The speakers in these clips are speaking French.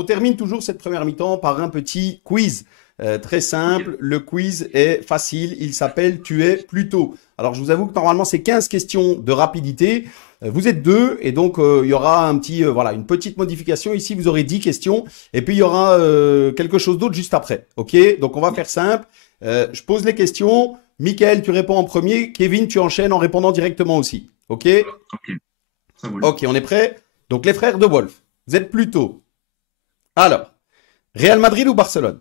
On termine toujours cette première mi-temps par un petit quiz. Très simple, le quiz est facile, il s'appelle Tu es plus tôt. Alors je vous avoue que normalement c'est 15 questions de rapidité. Vous êtes deux et donc il y aura un petit, voilà, une petite modification. Ici vous aurez 10 questions et puis il y aura quelque chose d'autre juste après. Ok, donc on va faire simple. Je pose les questions. Michael, tu réponds en premier. Kevin, tu enchaînes en répondant directement aussi. Ok? Ok, ça roule. Ok, on est prêt? Donc les frères de Wolf, vous êtes plus tôt. Alors, Real Madrid ou Barcelone?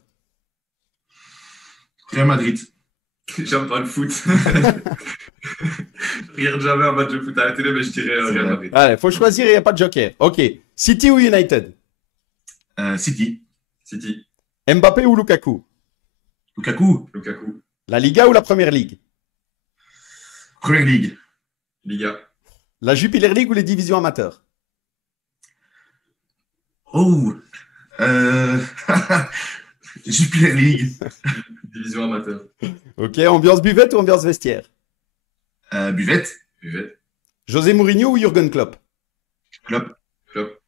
Real Madrid. J'aime pas le foot. Je regarde jamais un match de foot à la télé, mais je dirais C'est Real vrai. Madrid. Allez, faut choisir, il n'y a pas de joker. Ok. City ou United? City. City, Mbappé ou Lukaku? Lukaku. Lukaku, La Liga ou la Première Ligue? Première Ligue. Liga, La Jupiler League ou les divisions amateurs? Oh. Euh... Jupiler League. division amateur, Ok, ambiance buvette ou ambiance vestiaire? Buvette. Buvette, José Mourinho ou Jürgen Klopp? Klopp. Klopp,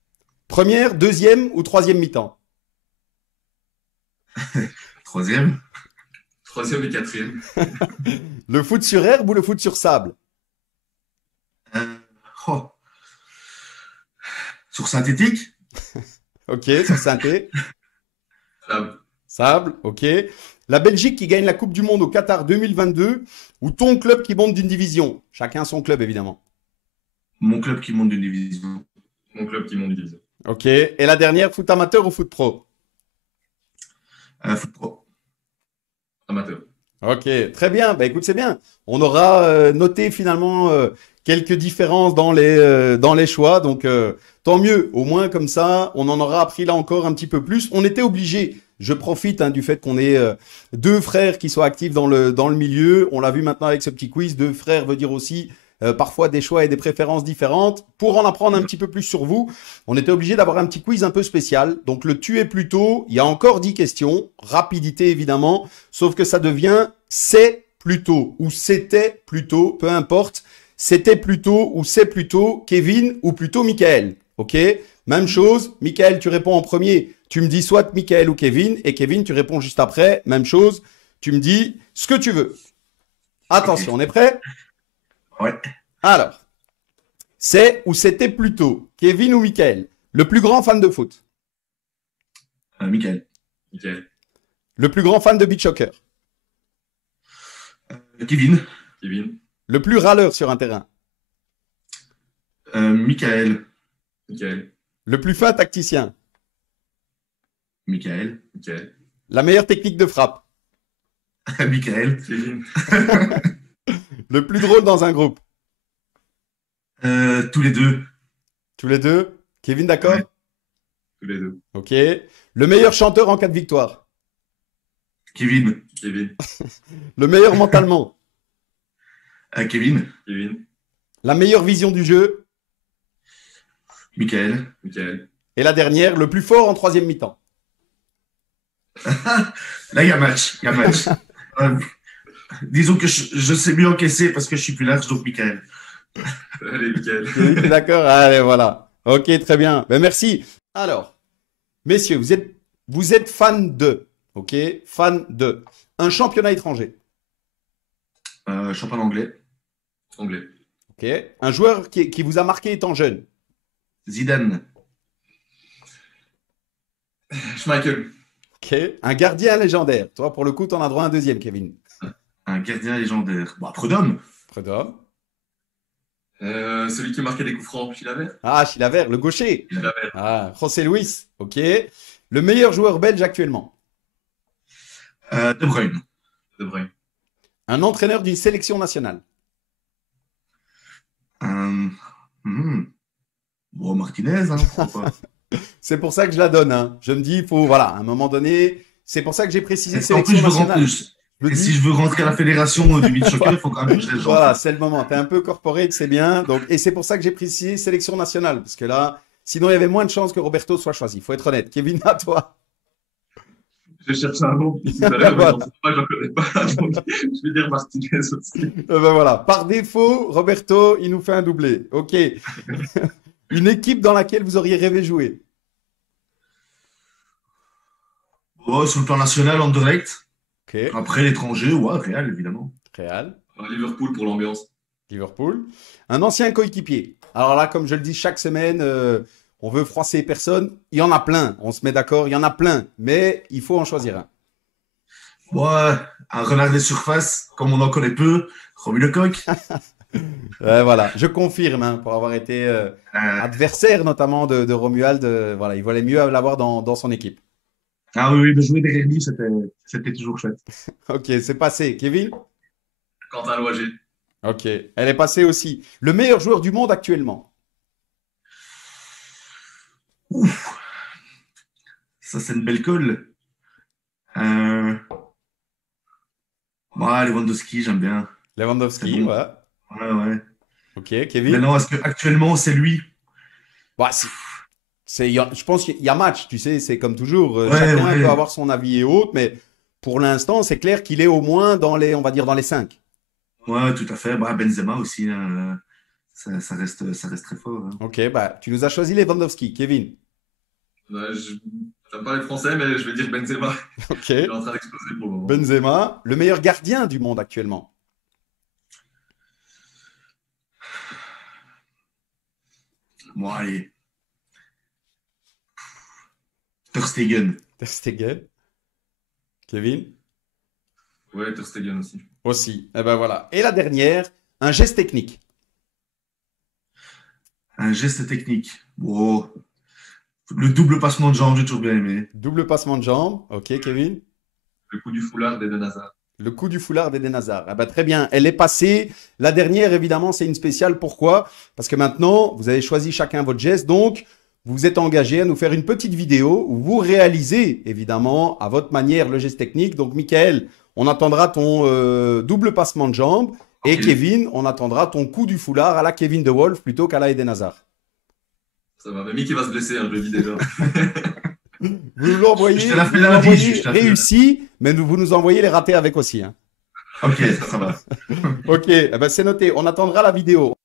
Première, deuxième ou troisième mi-temps? Troisième. troisième et quatrième. Le foot sur herbe ou le foot sur sable? Euh... Oh. Sur synthétique. Ok, sur synthé. Sable, Sable, ok. La Belgique qui gagne la Coupe du Monde au Qatar 2022 ou ton club qui monte d'une division? Chacun son club, évidemment. Mon club qui monte d'une division. mon club qui monte division. Ok. Et la dernière, foot amateur ou foot pro? Foot pro. Amateur. Ok, très bien. Bah écoute, c'est bien. On aura noté finalement quelques différences dans les choix. Donc tant mieux. Au moins comme ça, on en aura appris là encore un petit peu plus. On était obligé. Je profite du fait qu'on ait deux frères qui soient actifs dans le milieu. On l'a vu maintenant avec ce petit quiz. Deux frères veut dire aussi parfois des choix et des préférences différentes. Pour en apprendre un petit peu plus sur vous, on était obligé d'avoir un petit quiz un peu spécial. Donc le tu es plutôt, il y a encore 10 questions. Rapidité évidemment. Sauf que ça devient c'est plutôt ou c'était plutôt, peu importe. C'était plutôt ou c'est plutôt Kevin ou plutôt Michael. Ok? Même chose, Michael, tu réponds en premier. Tu me dis soit Michael ou Kevin. Et Kevin, tu réponds juste après. Même chose, tu me dis ce que tu veux. Attention, on est prêt? Ouais. Alors, c'est ou c'était plutôt Kevin ou Michael, le plus grand fan de foot, Michael. Michael, le plus grand fan de beach soccer, Kevin. Kevin, le plus râleur sur un terrain, Michael. Michael, le plus fin tacticien, Michael. Michael, la meilleure technique de frappe, Michael. Kevin, le plus drôle dans un groupe. Tous les deux. Tous les deux. Kevin, d'accord? Ouais. tous les deux. Ok. Le meilleur chanteur en cas de victoire. Kevin. Kevin, Le meilleur mentalement. Kevin. Kevin, La meilleure vision du jeu. Michael. Michael, Et la dernière, le plus fort en troisième mi-temps. Là, il y a match. Il y a match. Disons que je sais mieux encaisser parce que je suis plus large, donc Michael. allez, Michael. Kevin, t'es d'accord? Allez, voilà. Ok, très bien. Ben, merci. Alors, messieurs, vous êtes fan de, ok? Fan de un championnat étranger, Champion anglais. Anglais, ok? Un joueur qui vous a marqué étant jeune, Zidane. Schmeichel, ok? Un gardien légendaire. Toi, pour le coup, t'en as droit à un deuxième, Kevin. Un gardien légendaire. Bon, Prud'homme. Prud'homme. celui qui marquait des coups francs, Chilavert. Ah, Chilavert, le gaucher. Chilavert, Ah, José Luis, ok? Le meilleur joueur belge actuellement. De Bruyne. De Bruyne, Un entraîneur d'une sélection nationale. Euh, hmm. Bon, Martinez, hein, pourquoi pas. C'est pour ça que je la donne, hein. Je me dis, il faut, voilà, à un moment donné, c'est pour ça que j'ai précisé En plus, sélection je veux nationale. rentrer, Je me et si dis, je veux rentrer à la fédération du beach soccer, il faut quand même que je les voilà, c'est le moment. T'es un peu corporate, c'est bien. Donc, et c'est pour ça que j'ai précisé sélection nationale. Parce que là, sinon, il y avait moins de chances que Roberto soit choisi. Il faut être honnête. Kevin, à toi. j'ai cherché un nom depuis tout à l'heure, mais Voilà. j'en connais pas, donc je vais dire Martinez aussi. Ben voilà. Par défaut, Roberto, il nous fait un doublé. OK. Une équipe dans laquelle vous auriez rêvé jouer. Oh, sur le plan national, en direct. Ok. Après, l'étranger, ouais, Real, évidemment. Real. Liverpool pour l'ambiance. Liverpool. Un ancien coéquipier. Alors là, comme je le dis chaque semaine, on veut froisser personne. Il y en a plein. On se met d'accord, il y en a plein. Mais il faut en choisir un. Ouais, un renard des surfaces, comme on en connaît peu, Romu Lecoq. Voilà, je confirme, hein, pour avoir été adversaire notamment de Romuald. Voilà, il valait mieux l'avoir dans son équipe. Ah oui, de jouer derrière lui, c'était toujours chouette. Ok, c'est passé. Kevin? Quentin Loiger. Ok, elle est passée aussi. Le meilleur joueur du monde actuellement. Ouf, ça c'est une belle colle. Ouais, Lewandowski, j'aime bien. C'est Lewandowski, bon. ouais. Ouais, ouais. Ok, Mais Kevin? non, est-ce que actuellement c'est lui? Bah, je pense qu'il y a match, tu sais, c'est comme toujours. Ouais, Chacun peut ouais. avoir son avis et autres, mais pour l'instant, c'est clair qu'il est au moins dans les, on va dire, dans les 5. Ouais, tout à fait. Bah, Benzema aussi, hein. Ça reste très fort, hein. Ok, bah, tu nous as choisi Lewandowski, Kevin. J'aime pas les Français, mais je vais dire Benzema. Ok, Il est en train d'exploser pour le moment. Benzema, le meilleur gardien du monde actuellement. Bon, allez. Ter Stegen. Ter Stegen. Kevin? Ouais, Ter Stegen aussi. Aussi. Et ben voilà. Et la dernière, un geste technique. Un geste technique. Bon. Le double passement de jambe, j'ai toujours bien aimé. Double passement de jambe. Ok, Kevin. Le coup du foulard d'Eden Hazard. Le coup du foulard d'Eden Hazard. Ah bah, très bien, elle est passée. La dernière, évidemment, c'est une spéciale. Pourquoi? Parce que maintenant, vous avez choisi chacun votre geste. Donc, vous vous êtes engagé à nous faire une petite vidéo où vous réalisez, évidemment, à votre manière, le geste technique. Donc, Michael, on attendra ton double passement de jambe. Et Ok. Kevin, on attendra ton coup du foulard à la Kevin De Wolf plutôt qu'à la Eden Hazard. Ça va. Mais Mickey va se blesser, hein, je le dis déjà. Vous nous l'envoyez, Je te la vous fais nous lundi, l'envoyez je te la fais. réussi, mais vous nous envoyez les ratés avec aussi, hein. Ok, ça va. Ok, eh ben c'est noté. On attendra la vidéo.